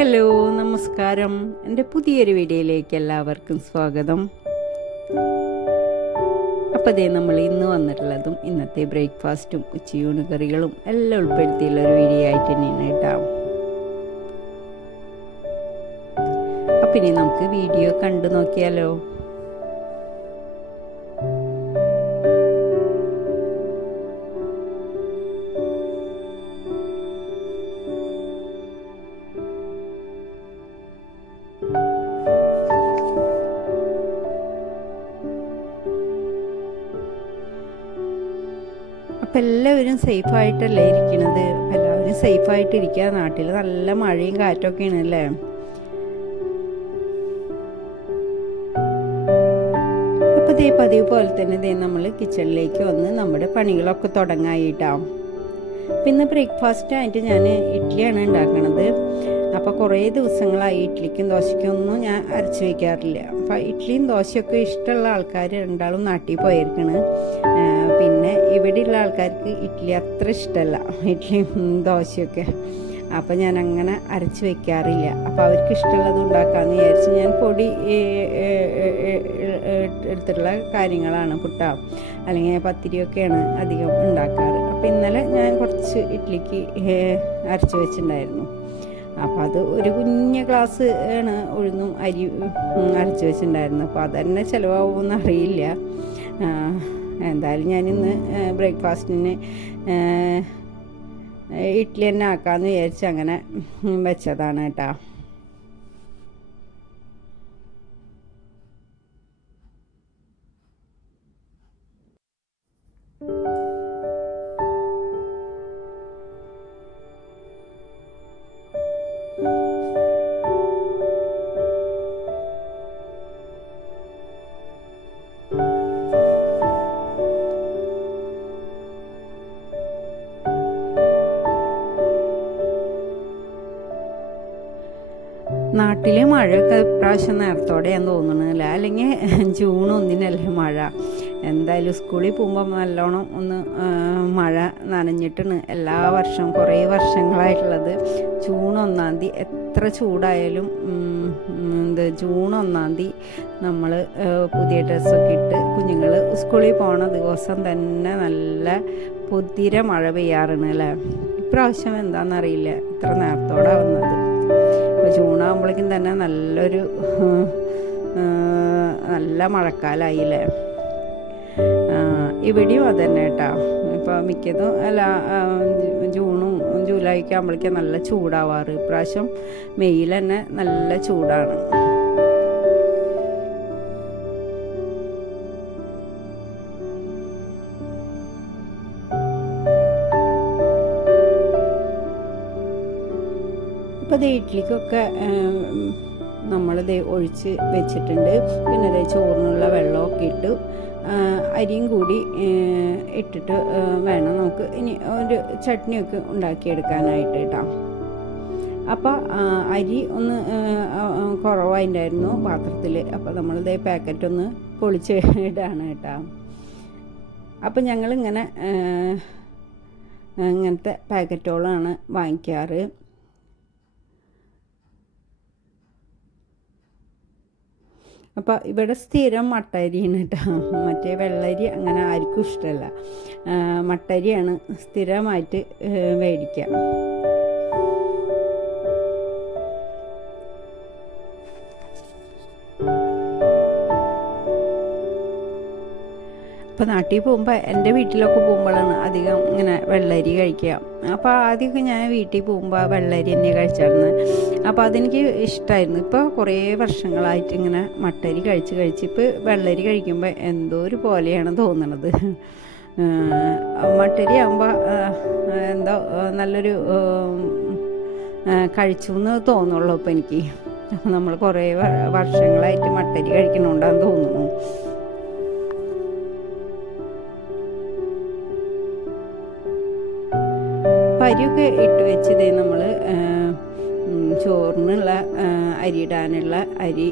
Hello, നമസ്കാരം. എൻ്റെ പുതിയൊരു വീഡിയോയിലേക്ക് എല്ലാവർക്കും സ്വാഗതം. അപ്പോൾ ദേ നമ്മൾ ഇന്ന് വന്നിട്ടുള്ളതും ഇന്നത്തെ ബ്രേക്ക്ഫാസ്റ്റും ഉച്ചയൂണ് കറികളും എല്ലാം ഉൾപ്പെടുത്തിയുള്ളൊരു വീഡിയോ ആയിട്ട് തന്നെയാണ് കേട്ടോ. അപ്പം ഇനി നമുക്ക് വീഡിയോ കണ്ടു നോക്കിയാലോ. അപ്പം എല്ലാവരും സേഫായിട്ടല്ലേ ഇരിക്കണത്. അപ്പം എല്ലാവരും സേഫായിട്ടിരിക്കുക. നാട്ടിൽ നല്ല മഴയും കാറ്റൊക്കെയാണ് അല്ലേ. അപ്പോൾ ദേ പതിവ് പോലെ തന്നെ ദേ നമ്മൾ കിച്ചണിലേക്ക് വന്ന് നമ്മുടെ പണികളൊക്കെ തുടങ്ങായിട്ടാവും. പിന്നെ ബ്രേക്ക്ഫാസ്റ്റ് ആയിട്ട് ഞാൻ ഇഡ്ഡലിയാണ് ഉണ്ടാക്കണത്. അപ്പോൾ കുറേ ദിവസങ്ങളായി ഇഡ്ഡലിക്കും ദോശയ്ക്കും ഒന്നും ഞാൻ അരച്ച് വയ്ക്കാറില്ല. അപ്പോൾ ഇഡ്ഡലിയും ദോശയൊക്കെ ഇഷ്ടമുള്ള ആൾക്കാർ രണ്ടാളും നാട്ടിൽ പോയിരിക്കണ്. പിന്നെ ഇവിടെയുള്ള ആൾക്കാർക്ക് ഇഡ്ഡലി അത്ര ഇഷ്ടമല്ല, ഇഡ്ഡലിയും ദോശയൊക്കെ. അപ്പോൾ ഞാൻ അങ്ങനെ അരച്ച് വയ്ക്കാറില്ല. അപ്പോൾ അവർക്ക് ഇഷ്ടമുള്ളത് ഉണ്ടാക്കാമെന്ന് വിചാരിച്ച് ഞാൻ പൊടി എടുത്തിട്ടുള്ള കാര്യങ്ങളാണ് പുട്ട അല്ലെങ്കിൽ പത്തിരിയൊക്കെയാണ് അധികം ഉണ്ടാക്കാറ്. അപ്പോൾ ഇന്നലെ ഞാൻ കുറച്ച് ഇഡ്ഡലിക്ക് അരച്ച് വെച്ചിട്ടുണ്ടായിരുന്നു. അപ്പോൾ അത് ഒരു കുഞ്ഞ ഗ്ലാസ് ആണ് ഉഴുന്നും അരി അരച്ച് വെച്ചിട്ടുണ്ടായിരുന്നു. അപ്പോൾ അതന്നെ ചിലവാകുമെന്ന് അറിയില്ല. എന്തായാലും ഞാനിന്ന് ബ്രേക്ക്ഫാസ്റ്റിന് ഇഡ്ഡലി തന്നെ ആക്കാമെന്ന് വിചാരിച്ച് അങ്ങനെ വെച്ചതാണ് കേട്ടോ. നാട്ടിൽ മഴയൊക്കെ ഇപ്രാവശ്യം നേരത്തോടെയാന്ന് തോന്നണില്ല, അല്ലെങ്കിൽ ജൂൺ 1-നല്ലേ മഴ. എന്തായാലും സ്കൂളിൽ പോകുമ്പോൾ നല്ലോണം ഒന്ന് മഴ നനഞ്ഞിട്ടാണ് എല്ലാ വർഷവും കുറേ വർഷങ്ങളായിട്ടുള്ളത്. ജൂൺ 1-ാം തീയതി എത്ര ചൂടായാലും ജൂൺ 1-ാം തീയതി നമ്മൾ പുതിയ ഡ്രസ്സൊക്കെ ഇട്ട് കുഞ്ഞുങ്ങൾ സ്കൂളിൽ പോണ ദിവസം തന്നെ നല്ല പൊതിര മഴ പെയ്യാറാണ് അല്ലേ. ഇപ്രാവശ്യം എന്താണെന്നറിയില്ല ഇത്ര നേരത്തോടെ വന്നത്. ഇപ്പോൾ ജൂണാകുമ്പോഴേക്കും തന്നെ നല്ല മഴക്കാലമായില്ലേ. ഇവിടെയും അത് തന്നെ കേട്ടോ. ഇപ്പോൾ മിക്കതും ജൂണും ജൂലൈയൊക്കെ ആകുമ്പോഴേക്കും നല്ല ചൂടാവാറ്. ഇപ്രാവശ്യം മെയ്യിൽ തന്നെ നല്ല ചൂടാണ്. അപ്പോൾ ഇഡ്ഡലിക്കൊക്കെ നമ്മളിത് ഒഴിച്ച് വെച്ചിട്ടുണ്ട്. പിന്നെ അതേ ചോറിനുള്ള വെള്ളമൊക്കെ ഇട്ട് അരിയും കൂടി ഇട്ടിട്ട് വേണം നമുക്ക് ഇനി ഒരു ചട്നിയൊക്കെ ഉണ്ടാക്കിയെടുക്കാനായിട്ട് കേട്ടോ. അപ്പോൾ അരി ഒന്ന് കുറവായിട്ടുണ്ടായിരുന്നു പാത്രത്തിൽ. അപ്പോൾ നമ്മളിതേ പാക്കറ്റ് ഒന്ന് പൊളിച്ച് ഇടാണ് കേട്ടോ. അപ്പോൾ ഞങ്ങളിങ്ങനെ ഇങ്ങനത്തെ പാക്കറ്റുകളാണ് വാങ്ങിക്കാറ്. അപ്പോൾ ഇവിടെ സ്ഥിരം മട്ടരിയാണ് കേട്ടോ. മറ്റേ വെള്ളരി അങ്ങനെ ആർക്കും ഇഷ്ടമല്ല. മട്ടരിയാണ് സ്ഥിരമായിട്ട് മേടിക്കുക. ഇപ്പോൾ നാട്ടിൽ പോകുമ്പോൾ എൻ്റെ വീട്ടിലൊക്കെ പോകുമ്പോഴാണ് അധികം ഇങ്ങനെ വെള്ളരി കഴിക്കുക. അപ്പോൾ ആദ്യമൊക്കെ ഞാൻ വീട്ടിൽ പോകുമ്പോൾ വെള്ളരി തന്നെ കഴിച്ചായിരുന്നു. അപ്പോൾ അതെനിക്ക് ഇഷ്ടമായിരുന്നു. ഇപ്പോൾ കുറേ വർഷങ്ങളായിട്ട് ഇങ്ങനെ മട്ടരി കഴിച്ച് ഇപ്പോൾ വെള്ളരി കഴിക്കുമ്പോൾ എന്തോ ഒരു പോലെയാണ് തോന്നണത്. മട്ടരി ആകുമ്പോൾ എന്തോ നല്ലൊരു കഴിച്ചു എന്ന് തോന്നുള്ളൂ ഇപ്പോൾ എനിക്ക്. നമ്മൾ കുറേ വർഷങ്ങളായിട്ട് മട്ടരി കഴിക്കണോണ്ടാന്ന് തോന്നുന്നു. അരിയൊക്കെ ഇട്ട് വെച്ചതേ നമ്മൾ ചോറിനുള്ള അരിയിടാനുള്ള അരി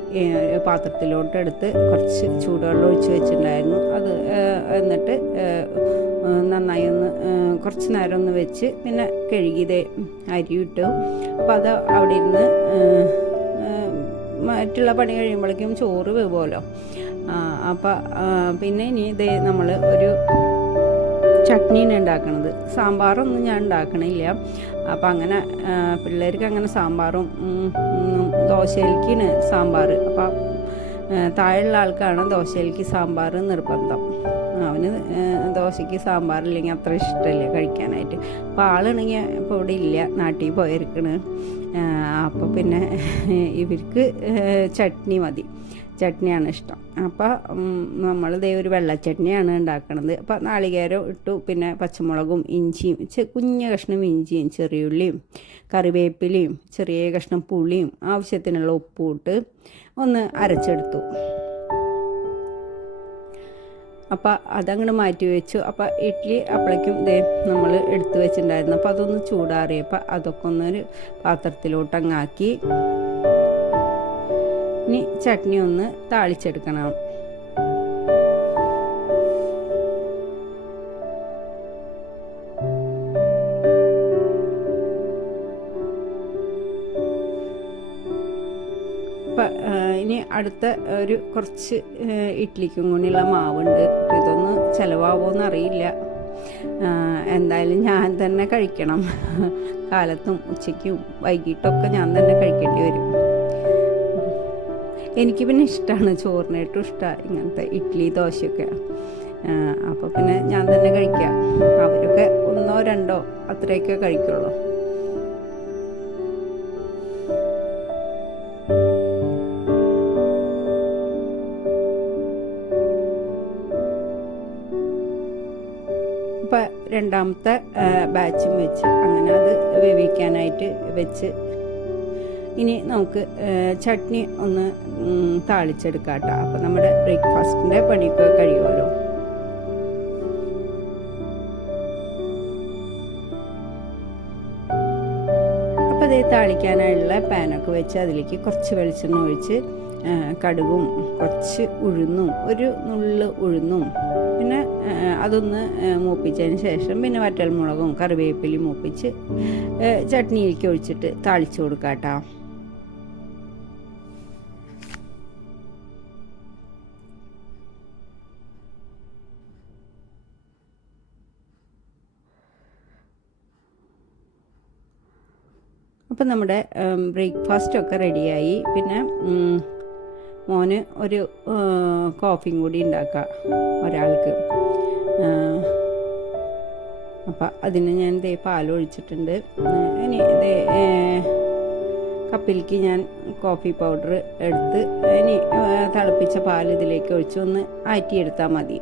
പാത്രത്തിലോട്ട് എടുത്ത് കുറച്ച് ചൂടുവെള്ളം ഒഴിച്ച് വെച്ചിട്ടുണ്ടായിരുന്നു. അത് എന്നിട്ട് നന്നായി ഒന്ന് കുറച്ച് നേരം ഒന്ന് വെച്ച് പിന്നെ കഴുകിയത് അരി ഇട്ടു. അപ്പോൾ അത് അവിടെ ഇരുന്ന് മറ്റുള്ള പണി കഴിയുമ്പോഴേക്കും ചോറ് വേവുമല്ലോ. അപ്പോൾ പിന്നെ ഇനി ഇതേ നമ്മൾ ഒരു ചട്നിയാണ് ഉണ്ടാക്കണത്. സാമ്പാറൊന്നും ഞാൻ ഉണ്ടാക്കണില്ല. അപ്പം അങ്ങനെ പിള്ളേർക്ക് അങ്ങനെ സാമ്പാറും ദോശയിലേക്കാണ് സാമ്പാർ. അപ്പം താഴെയുള്ള ആൾക്കാണ് ദോശയിലേക്ക് സാമ്പാർ നിർബന്ധം. അവന് ദോശയ്ക്ക് സാമ്പാറില്ലെങ്കിൽ അത്ര ഇഷ്ടമില്ല കഴിക്കാനായിട്ട്. അപ്പോൾ ആളാണെങ്കിൽ ഇപ്പോൾ ഇവിടെ ഇല്ല, നാട്ടിൽ പോയിരിക്കണ്. അപ്പോൾ പിന്നെ ഇവർക്ക് ചട്നി മതി, ചട്നിയാണ് ഇഷ്ടം. അപ്പോൾ നമ്മളിതേ ഒരു വെള്ളച്ചട്നിയാണ് ഉണ്ടാക്കണത്. അപ്പോൾ നാളികേരം ഇട്ടു, പിന്നെ പച്ചമുളകും ഇഞ്ചിയും കുഞ്ഞ കഷ്ണം ഇഞ്ചിയും ചെറിയുള്ളിയും കറിവേപ്പിലയും ചെറിയ കഷ്ണം പുളിയും ആവശ്യത്തിനുള്ള ഉപ്പും ഇട്ട് ഒന്ന് അരച്ചെടുത്തു. അപ്പോൾ അതങ്ങോട്ട് മാറ്റി വെച്ചു. അപ്പോൾ ഇഡ്ഡലി അപ്പോഴേക്കും നമ്മൾ എടുത്ത് വെച്ചിട്ടുണ്ടായിരുന്നു. അപ്പോൾ അതൊന്ന് ചൂടാറിയപ്പോൾ അതൊക്കെ ഒന്നൊരു പാത്രത്തിലോട്ടങ്ങാക്കി ഇനി ചട്നി ഒന്ന് താളിച്ചെടുക്കണം. ഇനി അടുത്ത ഒരു കുറച്ച് ഇഡ്ഡലിക്കും കൂടിയുള്ള മാവുണ്ട്. ഇതൊന്ന് ചിലവാകുമോയെന്ന് അറിയില്ല. എന്തായാലും ഞാൻ തന്നെ കഴിക്കണം. കാലത്തും ഉച്ചയ്ക്കും വൈകിട്ടൊക്കെ ഞാൻ തന്നെ കഴിക്കേണ്ടി വരും. എനിക്ക് പിന്നെ ഇഷ്ടമാണ്, ചോറിനായിട്ടും ഇഷ്ടമാണ് ഇങ്ങനത്തെ ഇഡ്ഡലി ദോശയൊക്കെ. അപ്പോൾ പിന്നെ ഞാൻ തന്നെ കഴിക്കാം. അവരൊക്കെ 1 2 അത്രയൊക്കെ കഴിക്കുള്ളൂ. ഇപ്പം രണ്ടാമത്തെ ബാച്ചും വെച്ച് അങ്ങനെ അത് വേവിക്കാനായിട്ട് വെച്ച് ഇനി നമുക്ക് ചട്നി ഒന്ന് താളിച്ചെടുക്കാം കേട്ടോ. അപ്പോൾ നമ്മുടെ ബ്രേക്ക്ഫാസ്റ്റിൻ്റെ പണിയൊക്കെ കഴിയുമല്ലോ. അപ്പോൾ അതേ താളിക്കാനായുള്ള പാനൊക്കെ വെച്ച് അതിലേക്ക് കുറച്ച് വെളിച്ചെണ്ണ ഒഴിച്ച് കടുകും കുറച്ച് ഉഴുന്നും ഒരു നുള്ള് ഉഴുന്നും പിന്നെ അതൊന്ന് മൂപ്പിച്ചതിന് ശേഷം പിന്നെ വറ്റൽമുളകും കറിവേപ്പിലയും മൂപ്പിച്ച് ചട്നിയിലേക്ക് ഒഴിച്ചിട്ട് താളിച്ച് കൊടുക്കാം കേട്ടോ. അപ്പം നമ്മുടെ ബ്രേക്ക്ഫാസ്റ്റൊക്കെ റെഡിയായി. പിന്നെ മോന് ഒരു കോഫിയും കൂടി ഉണ്ടാക്കാം ഒരാൾക്ക്. അപ്പം അതിന് ഞാൻ പാലൊഴിച്ചിട്ടുണ്ട്. ഇനി കപ്പിലേക്ക് ഞാൻ കോഫി പൗഡർ എടുത്ത് ഇനി തിളപ്പിച്ച പാൽ ഇതിലേക്ക് ഒഴിച്ച് ഒന്ന് ആറ്റിയെടുത്താൽ മതി.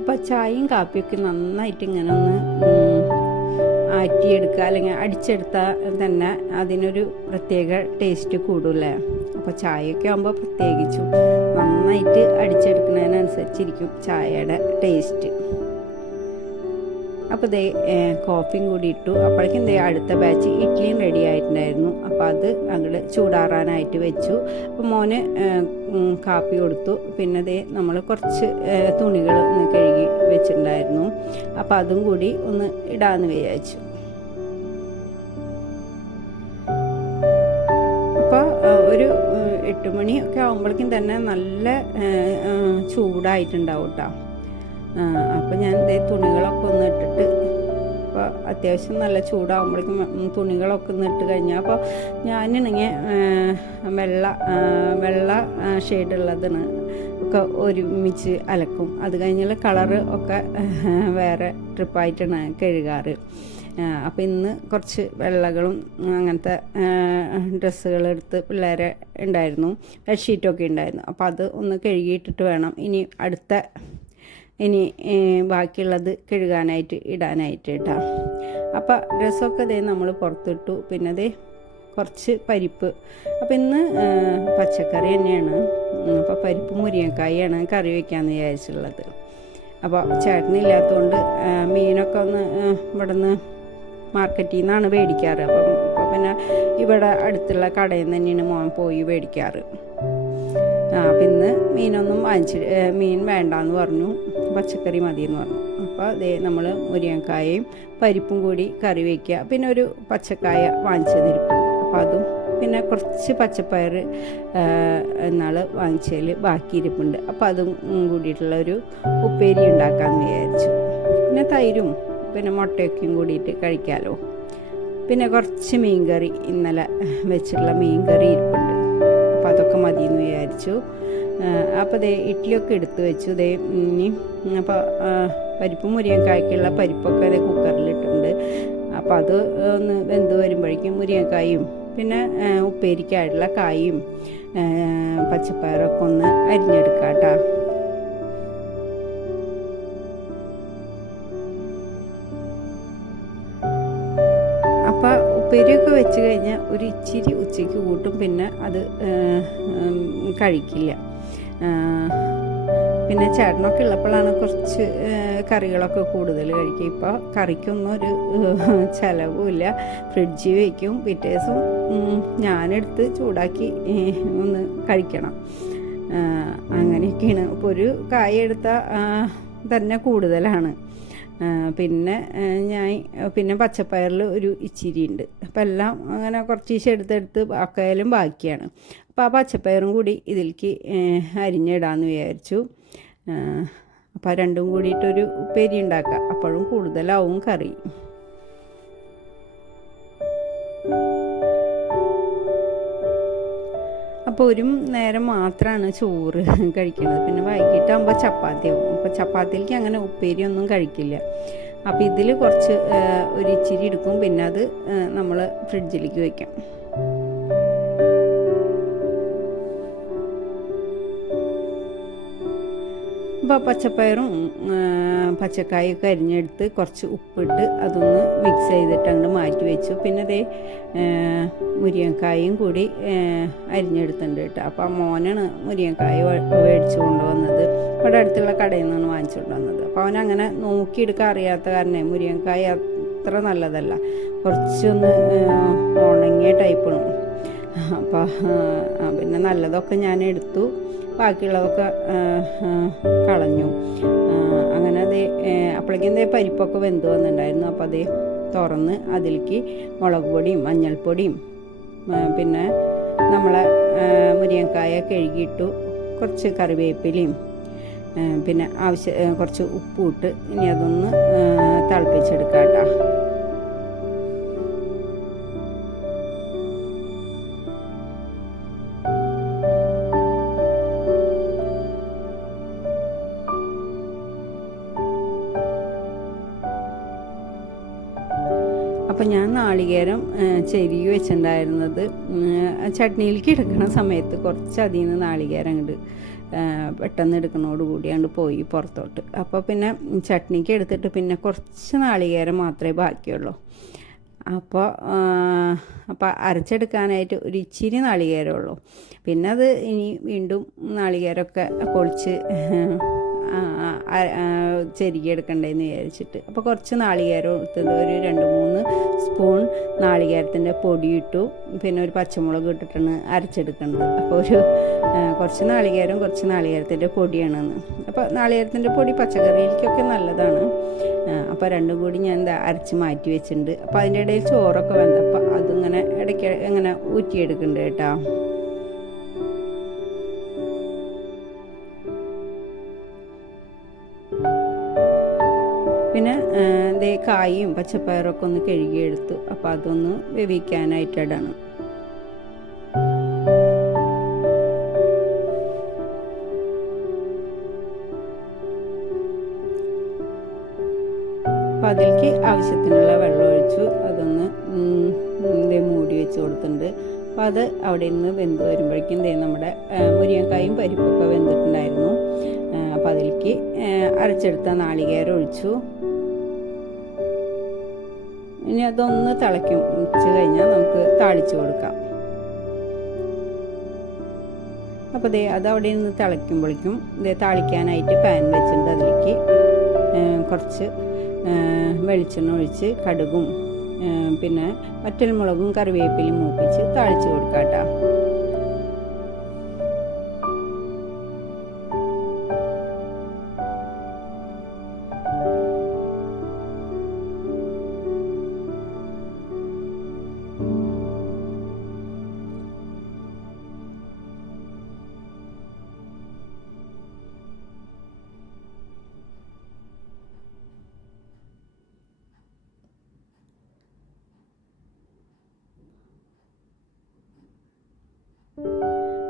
അപ്പോൾ ചായയും കാപ്പിയൊക്കെ നന്നായിട്ട് ഇങ്ങനെ ഒന്ന് ആറ്റിയെടുക്കുക, അല്ലെങ്കിൽ അടിച്ചെടുത്താൽ തന്നെ അതിനൊരു പ്രത്യേക ടേസ്റ്റ് കൂടില്ലേ. അപ്പോൾ ചായയൊക്കെ ആകുമ്പോൾ പ്രത്യേകിച്ചും നന്നായിട്ട് അടിച്ചെടുക്കുന്നതിനനുസരിച്ചിരിക്കും ചായയുടെ ടേസ്റ്റ്. അപ്പോൾ കോഫിയും കൂടി ഇട്ടു. അപ്പോഴേക്കും അടുത്ത ബാച്ച് ഇഡ്ഡലിയും റെഡി ആയിട്ടുണ്ടായിരുന്നു. അപ്പോൾ അത് അങ്ങോട്ട് ചൂടാറാനായിട്ട് വെച്ചു. അപ്പോൾ മോന് കാപ്പി കൊടുത്തു. പിന്നെ നമ്മൾ കുറച്ച് തുണികൾ ഒന്ന് കഴുകി വെച്ചിട്ടുണ്ടായിരുന്നു. അപ്പോൾ അതും കൂടി ഒന്ന് ഇടാമെന്ന് വിചാരിച്ചു. അപ്പോൾ ഒരു 8 മണിയൊക്കെ ആകുമ്പോഴേക്കും തന്നെ നല്ല ചൂടായിട്ടുണ്ടാവും കേട്ടോ. അപ്പോൾ ഞാൻ തുണികളൊക്കെ ഒന്ന് ഇട്ടിട്ട്, അപ്പോൾ അത്യാവശ്യം നല്ല ചൂടാകുമ്പോഴേക്കും തുണികളൊക്കെ ഒന്ന് ഇട്ട് കഴിഞ്ഞാൽ, അപ്പോൾ ഞാനാണെങ്കിൽ വെള്ള ഷെയ്ഡുള്ളതാണ് ഒക്കെ ഒരുമിച്ച് അലക്കും. അത് കഴിഞ്ഞാൽ കളറ് ഒക്കെ വേറെ ട്രിപ്പായിട്ടാണ് കഴുകാറ്. അപ്പോൾ ഇന്ന് കുറച്ച് വെള്ളകളും അങ്ങനത്തെ ഡ്രസ്സുകളെടുത്ത് പിള്ളേരെ ഉണ്ടായിരുന്നു, ബെഡ്ഷീറ്റൊക്കെ ഉണ്ടായിരുന്നു. അപ്പോൾ അത് ഒന്ന് കഴുകിയിട്ടിട്ട് വേണം ഇനി അടുത്ത ഇനി ബാക്കിയുള്ളത് കഴുകാനായിട്ട് ഇടാനായിട്ട് കേട്ടോ. അപ്പോൾ രസമൊക്കെ ദേ നമ്മൾ പുറത്തിട്ടു. പിന്നെ ദേ കുറച്ച് പരിപ്പ്. അപ്പോൾ ഇന്ന് പച്ചക്കറി തന്നെയാണ്. അപ്പോൾ പരിപ്പ് മുരിങ്ങക്കായാണ് കറി വയ്ക്കാമെന്ന് വിചാരിച്ചിട്ടുള്ളത്. അപ്പോൾ ചേട്ടനില്ലാത്തതുകൊണ്ട് മീനൊക്കെ ഒന്ന് ഇവിടെ നിന്ന് മാർക്കറ്റിൽ നിന്നാണ് മേടിക്കാറ്. അപ്പോൾ പിന്നെ ഇവിടെ അടുത്തുള്ള കടയിൽ നിന്ന് തന്നെയാണ് മോൻ പോയി മേടിക്കാറ്. അപ്പം ഇന്ന് മീനൊന്നും മീൻ വേണ്ടാന്ന് പറഞ്ഞു, പച്ചക്കറി മതിയെന്ന് പറഞ്ഞു. അപ്പോൾ അതേ നമ്മൾ മുരിങ്ങക്കായയും പരിപ്പും കൂടി കറി വയ്ക്കുക. പിന്നെ ഒരു പച്ചക്കായ വാങ്ങിച്ചതിരിപ്പുണ്ട്, അപ്പോൾ അതും പിന്നെ കുറച്ച് പച്ചപ്പയർ എന്നാൾ വാങ്ങിച്ചതിൽ ബാക്കി ഇരിപ്പുണ്ട്. അപ്പോൾ അതും കൂടിയിട്ടുള്ളൊരു ഉപ്പേരി ഉണ്ടാക്കാമെന്ന് വിചാരിച്ചു. പിന്നെ തൈരും പിന്നെ മുട്ടയൊക്കെയും കൂടിയിട്ട് കഴിക്കാമല്ലോ. പിന്നെ കുറച്ച് മീൻകറി, ഇന്നലെ വെച്ചിട്ടുള്ള മീൻകറി ഇരിപ്പുണ്ട്, അപ്പോൾ അതൊക്കെ മതിയെന്ന് വിചാരിച്ചു. അപ്പോൾ ദേ ഇഡ്ഡലിയൊക്കെ എടുത്ത് വെച്ചു. ദേ ഇനി അപ്പോൾ പരിപ്പ് മുരിങ്ങക്കായ്ക്കുള്ള പരിപ്പൊക്കെ അതേ കുക്കറിലിട്ടുണ്ട്. അപ്പോൾ അത് ഒന്ന് വെന്ത് വരുമ്പോഴേക്കും മുരിങ്ങക്കായും പിന്നെ ഉപ്പേരിക്കായിട്ടുള്ള കായും പച്ചപ്പയറൊക്കെ ഒന്ന് അരിഞ്ഞെടുക്കാം കേട്ടോ. അപ്പോൾ ഉപ്പേരിയൊക്കെ വെച്ച് കഴിഞ്ഞാൽ ഒരു ഇച്ചിരി ഉച്ചയ്ക്ക് കൂട്ടും, പിന്നെ അത് കഴിക്കില്ല. പിന്നെ ചേട്ടനൊക്കെ ഉള്ളപ്പോഴാണ് കുറച്ച് കറികളൊക്കെ കൂടുതൽ കഴിക്കുക. ഇപ്പോൾ കറിക്കൊന്നും ഒരു ചിലവുമില്ല, ഫ്രിഡ്ജിൽ വയ്ക്കും, പിറ്റേ ദിവസം ഞാനെടുത്ത് ചൂടാക്കി ഒന്ന് കഴിക്കണം. അങ്ങനെയൊക്കെയാണ്. ഇപ്പോൾ ഒരു കായ എടുത്താൽ തന്നെ കൂടുതലാണ്. പിന്നെ പച്ചപ്പയറിൽ ഒരു ഇച്ചിരി ഉണ്ട്. അപ്പം എല്ലാം അങ്ങനെ കുറച്ച് എടുത്തെടുത്ത് ആക്കായാലും ബാക്കിയാണ്. അപ്പോൾ ആ പച്ചപ്പയറും കൂടി ഇതിലേക്ക് അരിഞ്ഞിടാമെന്ന് വിചാരിച്ചു. അപ്പോൾ രണ്ടും കൂടിയിട്ടൊരു ഉപ്പേരി ഉണ്ടാക്കാം, അപ്പോഴും കൂടുതലാവും കറി. അപ്പോൾ ഒരു നേരം മാത്രമാണ് ചോറ് കഴിക്കുന്നത്, പിന്നെ വൈകിട്ടാകുമ്പോൾ ചപ്പാത്തിയാവും. അപ്പോൾ ചപ്പാത്തിക്ക് അങ്ങനെ ഉപ്പേരിയൊന്നും കഴിക്കില്ല. അപ്പോൾ ഇതിൽ കുറച്ച് ഒരു ഇച്ചിരി എടുക്കും, പിന്നെ അത് നമ്മൾ ഫ്രിഡ്ജിലേക്ക് വയ്ക്കാം. അപ്പോൾ പച്ചപ്പയറും പച്ചക്കായൊക്കെ അരിഞ്ഞെടുത്ത് കുറച്ച് ഉപ്പിട്ട് അതൊന്ന് മിക്സ് ചെയ്തിട്ട് അങ്ങോട്ട് മാറ്റി വെച്ചു. പിന്നെ അതേ മുരിങ്ങക്കായും കൂടി അരിഞ്ഞെടുത്തിട്ടുണ്ട് കേട്ടോ. അപ്പോൾ മോനാണ് മുരിങ്ങക്കായ മേടിച്ചു കൊണ്ടുവന്നത്, ഇവിടെ അടുത്തുള്ള കടയിൽ നിന്നാണ് വാങ്ങിച്ചുകൊണ്ട് വന്നത്. അപ്പോൾ അവനങ്ങനെ നോക്കിയെടുക്കാൻ അറിയാത്ത കാരണം മുരിങ്ങക്കായ അത്ര നല്ലതല്ല, കുറച്ചൊന്ന് ഉണങ്ങിയ ടൈപ്പാണ്. അപ്പോൾ പിന്നെ നല്ലതൊക്കെ ഞാൻ എടുത്തു, ബാക്കിയുള്ളതൊക്കെ കളഞ്ഞു. അങ്ങനെ അതേ അപ്പോഴേക്കും എന്തേ പരിപ്പൊക്കെ വെന്ത് വന്നിട്ടുണ്ടായിരുന്നു. അപ്പോൾ അതേ തുറന്ന് അതിലേക്ക് മുളക് പൊടിയും മഞ്ഞൾപ്പൊടിയും പിന്നെ നമ്മളെ മുരിങ്ങക്കായ കഴുകിയിട്ടു, കുറച്ച് കറിവേപ്പിലയും പിന്നെ കുറച്ച് ഉപ്പും ഇട്ട് ഇനി അതൊന്ന് തിളപ്പിച്ചെടുക്കാം കേട്ടോ. അപ്പോൾ ഞാൻ നാളികേരം ചെരുകി വെച്ചിട്ടുണ്ടായിരുന്നത് ചട്നിയിലേക്ക് എടുക്കുന്ന സമയത്ത് കുറച്ച് അതിൽ നിന്ന് നാളികേരം അങ്ങോട്ട് പെട്ടെന്ന് എടുക്കുന്നതോടുകൂടിയാണ്ട് പോയി പുറത്തോട്ട്. അപ്പോൾ പിന്നെ ചട്നിക്ക് എടുത്തിട്ട് പിന്നെ കുറച്ച് നാളികേരം മാത്രമേ ബാക്കിയുള്ളൂ. അപ്പോൾ അരച്ചെടുക്കാനായിട്ട് ഒരു ഇച്ചിരി നാളികേരമുള്ളൂ. പിന്നെ അത് ഇനി വീണ്ടും നാളികേരമൊക്കെ പൊളിച്ച് ചെരുകിയെടുക്കണ്ടേന്ന് വിചാരിച്ചിട്ട് അപ്പോൾ കുറച്ച് നാളികേരം എടുത്തത് ഒരു 2-3 സ്പൂൺ നാളികേരത്തിൻ്റെ പൊടി ഇട്ടു, പിന്നെ ഒരു പച്ചമുളക് ഇട്ടിട്ടാണ് അരച്ചെടുക്കുന്നത്. അപ്പോൾ കുറച്ച് നാളികേരത്തിൻ്റെ പൊടിയാണെന്ന്. അപ്പോൾ നാളികേരത്തിൻ്റെ പൊടി പച്ചക്കറിയിലേക്കൊക്കെ നല്ലതാണ്. അപ്പോൾ രണ്ടും കൂടി ഞാൻ അരച്ച് മാറ്റി വെച്ചിട്ടുണ്ട്. അപ്പോൾ അതിൻ്റെ ഇടയിൽ ചോറൊക്കെ വെന്തപ്പോൾ അതിങ്ങനെ ഇടയ്ക്ക് ഇങ്ങനെ ഊറ്റിയെടുക്കുന്നുണ്ട് കേട്ടോ. പിന്നെ ദേ കായും പച്ചപ്പയറൊക്കെ ഒന്ന് കഴുകിയെടുത്തു. അപ്പോൾ അതൊന്ന് വേവിക്കാനായിട്ടിടണം. അപ്പോൾ അതിലേക്ക് ആവശ്യത്തിനുള്ള വെള്ളം ഒഴിച്ചു, അതൊന്ന് മൂടി വെച്ച് കൊടുത്തിട്ടുണ്ട്. അപ്പോൾ അത് അവിടെ നിന്ന് വെന്ത് വരുമ്പോഴേക്കും നമ്മുടെ മുരിങ്ങക്കായും പരിപ്പൊക്കെ വെന്തിട്ടുണ്ടായിരുന്നു. അപ്പോൾ അപ്പോൾ അതിലേക്ക് അരച്ചെടുത്ത നാളികേരം ഒഴിച്ചു. ഇനി അതൊന്ന് തിളച്ച് കഴിഞ്ഞാൽ നമുക്ക് താളിച്ച് കൊടുക്കാം. അപ്പോൾ അത് അവിടെ നിന്ന് തിളയ്ക്കുമ്പോഴേക്കും താളിക്കാനായിട്ട് പാൻ വെച്ചിട്ടുണ്ട്. അതിലേക്ക് കുറച്ച് വെളിച്ചെണ്ണ ഒഴിച്ച് കടുകും പിന്നെ വറ്റൽമുളകും കറിവേപ്പിലയും മൂപ്പിച്ച് താളിച്ച് കൊടുക്കാം കേട്ടോ.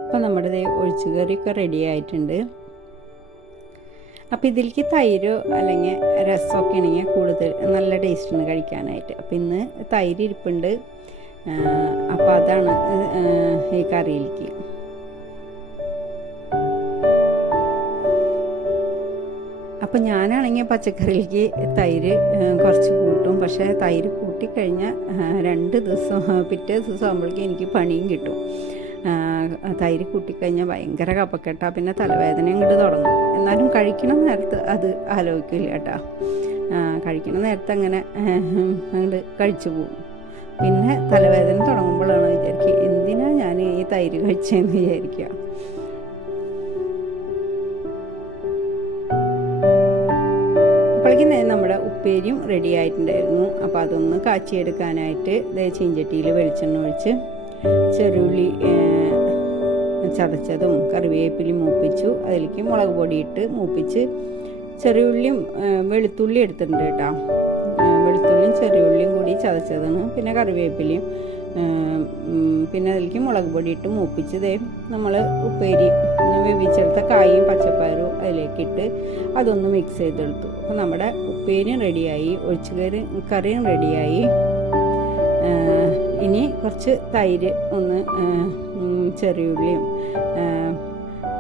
അപ്പോൾ നമ്മുടെ ഒഴിച്ചുകറിയൊക്കെ റെഡി ആയിട്ടുണ്ട്. അപ്പോൾ ഇതിലേക്ക് തൈരോ അല്ലെങ്കിൽ രസമൊക്കെ ആണെങ്കിൽ കൂടുതൽ നല്ല ടേസ്റ്റാണ് കഴിക്കാനായിട്ട്. അപ്പോൾ ഇന്ന് തൈര് ഇരിപ്പുണ്ട്. അപ്പോൾ അതാണ് ഈ കറിയിലേക്ക്. അപ്പോൾ ഞാനാണെങ്കിൽ പച്ചക്കറിയിലേക്ക് തൈര് കുറച്ച് കൂട്ടും. പക്ഷേ തൈര് കൂട്ടിക്കഴിഞ്ഞാൽ 2 ദിവസം പിറ്റേ ദിവസം ആകുമ്പോഴേക്കും എനിക്ക് പണിയും കിട്ടും. തൈര് കൂട്ടിക്കഴിഞ്ഞാൽ ഭയങ്കര കഫക്കെട്ടാണ്, പിന്നെ തലവേദന ഇങ്ങോട്ട് തുടങ്ങും. എന്നാലും കഴിക്കണ നേരത്ത് അത് ആലോചിക്കില്ല കേട്ടോ. കഴിക്കണ നേരത്ത് അങ്ങനെ അങ്ങോട്ട് കഴിച്ചു പോകും. പിന്നെ തലവേദന തുടങ്ങുമ്പോഴാണ് വിചാരിക്കുക എന്തിനാ ഞാൻ ഈ തൈര് കഴിച്ചതെന്ന് വിചാരിക്കുക. അപ്പോഴേക്കും നമ്മുടെ ഉപ്പേരിയും റെഡി ആയിട്ടുണ്ടായിരുന്നു. അപ്പോൾ അതൊന്ന് കാച്ചിയെടുക്കാനായിട്ട് ചീഞ്ചട്ടിയിൽ വെളിച്ചെണ്ണ ഒഴിച്ച് ചെറുള്ളി ചതച്ചതും കറിവേപ്പിലയും മൂപ്പിച്ചു. അതിലേക്ക് മുളക് പൊടിയിട്ട് മൂപ്പിച്ച് ചെറിയുള്ളിയും വെളുത്തുള്ളി എടുത്തിട്ടുണ്ട് കേട്ടോ. വെളുത്തുള്ളിയും ചെറിയുള്ളിയും കൂടി ചതച്ചതാണ്. പിന്നെ കറിവേപ്പിലയും പിന്നെ അതിലേക്ക് മുളക് പൊടിയിട്ട് മൂപ്പിച്ച് നമ്മൾ ഉപ്പേരി വേവിച്ചെടുത്ത കായും പച്ചപ്പയറും അതിലേക്കിട്ട് അതൊന്ന് മിക്സ് ചെയ്തെടുത്തു. അപ്പോൾ നമ്മുടെ ഉപ്പേരിയും റെഡിയായി, കറിയും റെഡിയായി. ഇനി കുറച്ച് തൈര് ഒന്ന് ചെറിയുള്ളിയും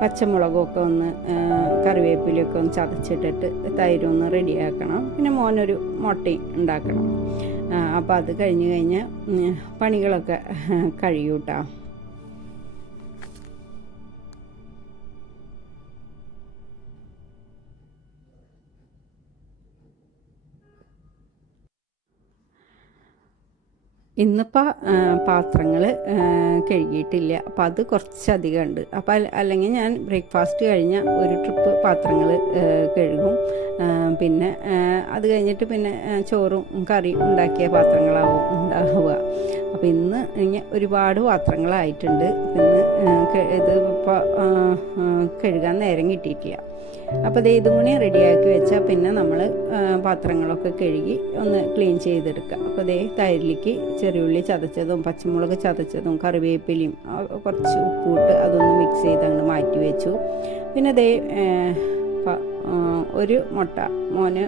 പച്ചമുളകും ഒക്കെ ഒന്ന് കറിവേപ്പിലൊക്കെ ഒന്ന് ചതച്ചിട്ടിട്ട് തൈരൊന്ന് റെഡിയാക്കണം. പിന്നെ മോനൊരു മുട്ടയും ഉണ്ടാക്കണം. അപ്പോൾ അത് കഴിഞ്ഞ് പണികളൊക്കെ കഴിയൂട്ടോ. ഇന്നിപ്പോൾ പാത്രങ്ങൾ കഴുകിയിട്ടില്ല. അപ്പോൾ അത് കുറച്ചധികം ഉണ്ട്. അപ്പോൾ അല്ലെങ്കിൽ ഞാൻ ബ്രേക്ക്ഫാസ്റ്റ് കഴിഞ്ഞ ഒരു ട്രിപ്പ് പാത്രങ്ങൾ കഴുകും. പിന്നെ അത് കഴിഞ്ഞിട്ട് പിന്നെ ചോറും കറിയും ഉണ്ടാക്കിയ പാത്രങ്ങളാവും ഉണ്ടാവുക. അപ്പോൾ ഇന്ന് ഒരുപാട് പാത്രങ്ങളായിട്ടുണ്ട്. ഇത് ഇപ്പോൾ കഴുകാൻ നേരം കിട്ടിയിട്ടില്ല. അപ്പോൾ ഇതും കൂടി റെഡിയാക്കി വെച്ചാൽ പിന്നെ നമ്മൾ പാത്രങ്ങളൊക്കെ കഴുകി ഒന്ന് ക്ലീൻ ചെയ്തെടുക്കുക. അപ്പോൾ തൈരിലേക്ക് ചെറിയുള്ളി ചതച്ചതും പച്ചമുളക് ചതച്ചതും കറിവേപ്പിലയും കുറച്ച് ഉപ്പിട്ട് അതൊന്ന് മിക്സ് ചെയ്ത് അങ്ങ് മാറ്റി വെച്ചു. പിന്നെ ഒരു മുട്ട മോന്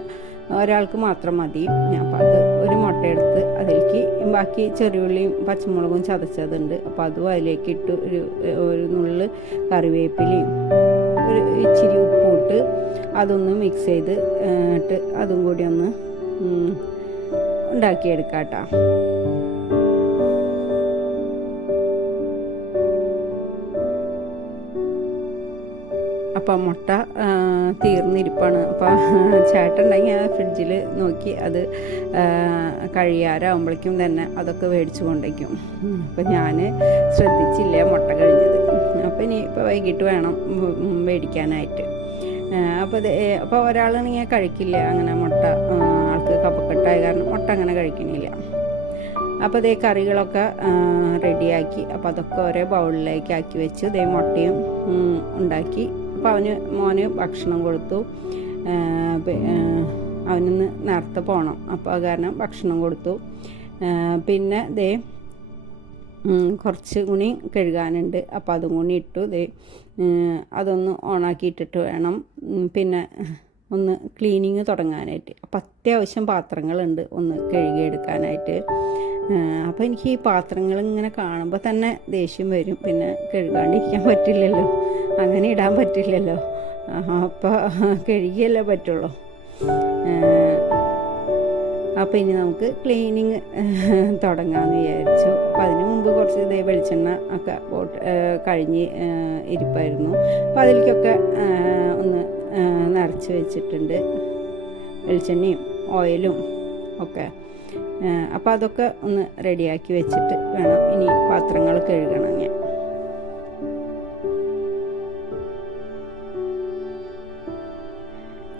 ഒരാൾക്ക് മാത്രം മതി. അപ്പോൾ അത് ഒരു മുട്ട എടുത്ത് അതിലേക്ക് ബാക്കി ചെറിയുള്ളിയും പച്ചമുളകും ചതച്ചതുണ്ട്. അപ്പോൾ അതും അതിലേക്ക് ഇട്ട് ഒരു നുള്ള് കറിവേപ്പിലയും ഒരു ഇച്ചിരി ഉപ്പിട്ട് അതൊന്ന് മിക്സ് ചെയ്ത് ഇട്ട് അതും കൂടി ഒന്ന് ഉണ്ടാക്കിയെടുക്കാം കേട്ടോ. അപ്പം മുട്ട തീർന്നിരിപ്പാണ്. അപ്പം ചേട്ടനുണ്ടെങ്കിൽ ആ ഫ്രിഡ്ജിൽ നോക്കി അത് കഴിയാറാകുമ്പോഴേക്കും തന്നെ അതൊക്കെ മേടിച്ചു കൊണ്ടേക്കും. അപ്പം ഞാൻ ശ്രദ്ധിച്ചില്ല മുട്ട കഴിഞ്ഞത്. അപ്പം ഇനി ഇപ്പോൾ വൈകിട്ട് വേണം മേടിക്കാനായിട്ട്. അപ്പോൾ ഒരാളാണെങ്കിൽ കഴിക്കില്ല അങ്ങനെ മുട്ട, ആൾക്ക് കഫക്കെട്ടായ കാരണം മുട്ട അങ്ങനെ കഴിക്കണില്ല. അപ്പോൾ കറികളൊക്കെ റെഡിയാക്കി. അപ്പോൾ അതൊക്കെ ഓരോ ബൗളിലേക്ക് ആക്കി വെച്ച് മുട്ടയും ഉണ്ടാക്കി. അപ്പോൾ മോന് ഭക്ഷണം കൊടുത്തു. അവനിന്ന് നേരത്തെ പോകണം, അപ്പോൾ അത് കാരണം ഭക്ഷണം കൊടുത്തു. പിന്നെ കുറച്ച് കൂടി കഴുകാനുണ്ട്. അപ്പോൾ അതും കൂടി ഇട്ടു. അതൊന്ന് ഓണാക്കിയിട്ടിട്ട് വേണം പിന്നെ ഒന്ന് ക്ലീനിങ് തുടങ്ങാനായിട്ട്. അപ്പം അത്യാവശ്യം പാത്രങ്ങളുണ്ട് ഒന്ന് കഴുകിയെടുക്കാനായിട്ട്. അപ്പോൾ എനിക്ക് ഈ പാത്രങ്ങൾ ഇങ്ങനെ കാണുമ്പോൾ തന്നെ ദേഷ്യം വരും. പിന്നെ കഴുകാണ്ടിരിക്കാൻ പറ്റില്ലല്ലോ, അങ്ങനെ ഇടാൻ പറ്റില്ലല്ലോ. അപ്പോൾ കഴുകിയല്ലേ പറ്റുള്ളൂ. അപ്പോൾ ഇനി നമുക്ക് ക്ലീനിങ് തുടങ്ങാമെന്ന് വിചാരിച്ചു. അപ്പോൾ അതിന് മുമ്പ് കുറച്ച് വെളിച്ചെണ്ണ ഒക്കെ കഴിഞ്ഞ് ഇരിപ്പായിരുന്നു. അപ്പോൾ അതിലേക്കൊക്കെ ഒന്ന് നിറച്ച് വെച്ചിട്ടുണ്ട്, വെളിച്ചെണ്ണയും ഓയിലും ഒക്കെ. അപ്പോൾ അതൊക്കെ ഒന്ന് റെഡിയാക്കി വെച്ചിട്ട് വേണം ഇനി പാത്രങ്ങൾ കഴുകണമെങ്കിൽ.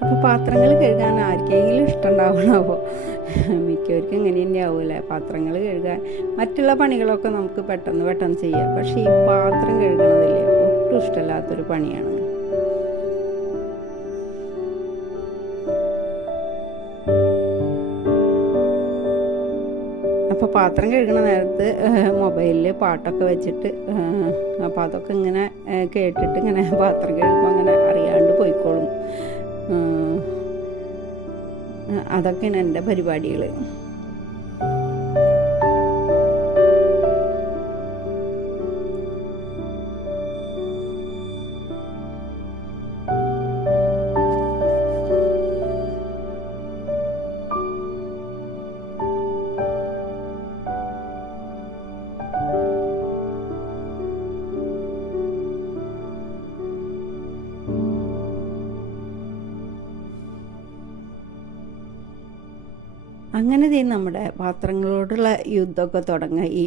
അപ്പോൾ പാത്രങ്ങൾ കഴുകാൻ ആർക്കെങ്കിലും ഇഷ്ടമുണ്ടാവണമോ? മിക്കവർക്കും ഇങ്ങനെ തന്നെ ആവില്ലേ പാത്രങ്ങൾ കഴുകാൻ. മറ്റുള്ള പണികളൊക്കെ നമുക്ക് പെട്ടെന്ന് ചെയ്യാം, പക്ഷേ ഈ പാത്രം കഴുകണതില്ലേ ഒട്ടും ഇഷ്ടമില്ലാത്തൊരു പണിയാണ്. അപ്പോൾ പാത്രം കഴുകണ നേരത്ത് മൊബൈലിൽ പാട്ടൊക്കെ വെച്ചിട്ട്, അപ്പോൾ അതൊക്കെ ഇങ്ങനെ കേട്ടിട്ട് ഇങ്ങനെ പാത്രം കഴുകുമ്പോൾ അങ്ങനെ അറിയാണ്ട് പോയിക്കോളും. അതൊക്കെയാണ് എൻ്റെ പരിപാടികൾ. അങ്ങനെ നമ്മുടെ പാത്രങ്ങളോടുള്ള യുദ്ധമൊക്കെ തുടങ്ങി.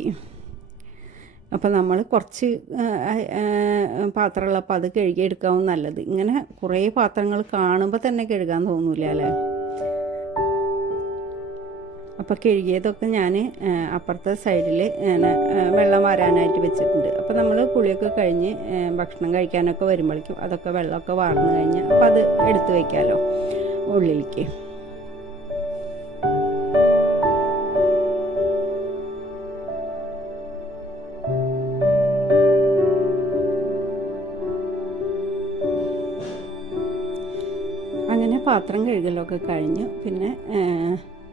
അപ്പോൾ നമ്മൾ കുറച്ച് പാത്രമുള്ളപ്പോൾ അത് കഴുകിയെടുക്കാവും നല്ലത്. ഇങ്ങനെ കുറേ പാത്രങ്ങൾ കാണുമ്പോൾ തന്നെ കഴുകാൻ തോന്നില്ല അല്ലേ? അപ്പോൾ കഴുകിയതൊക്കെ ഞാൻ അപ്പുറത്തെ സൈഡിൽ വെള്ളം വാരാനായിട്ട് വെച്ചിട്ടുണ്ട്. അപ്പോൾ നമ്മൾ കുളിയൊക്കെ കഴിഞ്ഞ് ഭക്ഷണം കഴിക്കാനൊക്കെ വരുമ്പോഴേക്കും അതൊക്കെ വെള്ളമൊക്കെ വാർന്നു കഴിഞ്ഞാൽ അപ്പോൾ അത് എടുത്ത് വയ്ക്കാമല്ലോ ഉള്ളിലേക്ക്. അങ്ങനെ പാത്രം കഴുകലൊക്കെ കഴിഞ്ഞു. പിന്നെ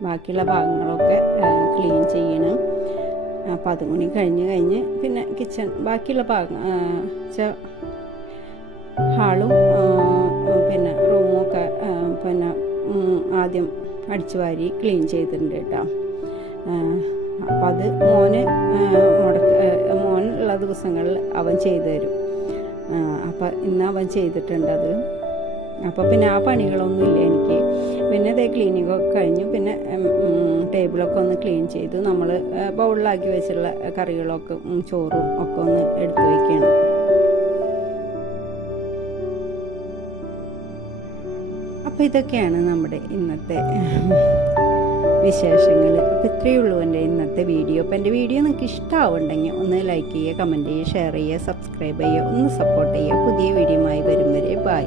ബാക്കിയുള്ള ഭാഗങ്ങളൊക്കെ ക്ലീൻ ചെയ്യണം. അപ്പോൾ അതും കൂടി കഴിഞ്ഞ് പിന്നെ കിച്ചൺ ബാക്കിയുള്ള ഭാഗം ഹാളും പിന്നെ റൂമൊക്കെ പിന്നെ ആദ്യം അടിച്ചു വാരി ക്ലീൻ ചെയ്തിട്ടുണ്ട് കേട്ടോ. അപ്പം അത് മോനുള്ള ദിവസങ്ങളിൽ അവൻ ചെയ്തു തരും. അപ്പം ഇന്ന് അവൻ ചെയ്തിട്ടുണ്ട് അത്. അപ്പോൾ പിന്നെ ആ പണികളൊന്നുമില്ല എനിക്ക്. പിന്നെ അതേ ക്ലീനിങ്ങൊക്കെ കഴിഞ്ഞു. പിന്നെ ടേബിളൊക്കെ ഒന്ന് ക്ലീൻ ചെയ്തു. നമ്മൾ ബൗളിലാക്കി വെച്ചുള്ള കറികളൊക്കെ ചോറും ഒക്കെ ഒന്ന് എടുത്തു വയ്ക്കണം. അപ്പോൾ ഇതൊക്കെയാണ് നമ്മുടെ ഇന്നത്തെ വിശേഷങ്ങൾ. അപ്പോൾ ഇത്രയേ ഉള്ളൂ എൻ്റെ ഇന്നത്തെ വീഡിയോ. അപ്പോൾ എൻ്റെ വീഡിയോ നിങ്ങൾക്ക് ഇഷ്ടമാവുണ്ടെങ്കിൽ ഒന്ന് ലൈക്ക് ചെയ്യുക, കമൻറ്റ് ചെയ്യുക, ഷെയർ ചെയ്യുക, സബ്സ്ക്രൈബ് ചെയ്യുക, ഒന്ന് സപ്പോർട്ട് ചെയ്യുക. പുതിയ വീഡിയോയുമായി വരും വരെ ബൈ.